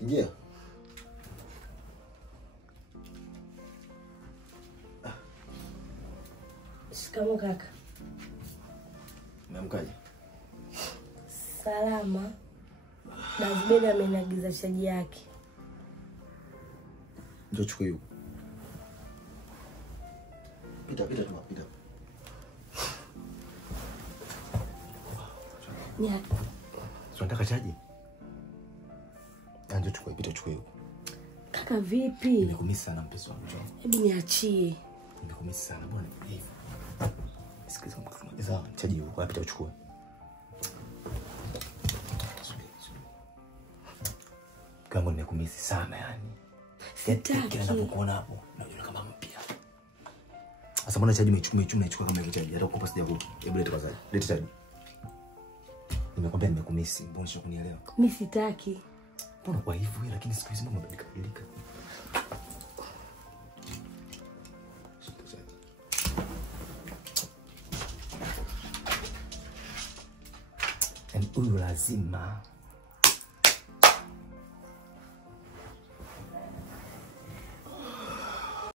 Ingia. Shikamoo kaka. Umeamkaje? Salama. Dazbeda amenagiza chaji yake. Njoo chukua hiyo. Pita. Nya. Unataka chaji? Njoo chukua, pita chukua hiyo. Kaka vipi? Nimekumisi sana mpenzi wangu. Hebu niachie. Nimekumisi sana bwana. Hivi. Sikiliza mkutano. Sawa, chaji hiyo, pita uchukue. Kama nimekumisi sana yani. Sitaki. Kila ninapokuona hapo, naona kama mpya. Sasa mbona chaji umechukua kama hiyo chaji? Hata kukupa sijakupa. Hebu leta kwanza. Leta chaji. Nimekwambia nimekumisi, mbona unashakunielewa? Mimi sitaki. Mbona kwa hivyo lakini siku hizi mambo yamebadilika. Huyu lazima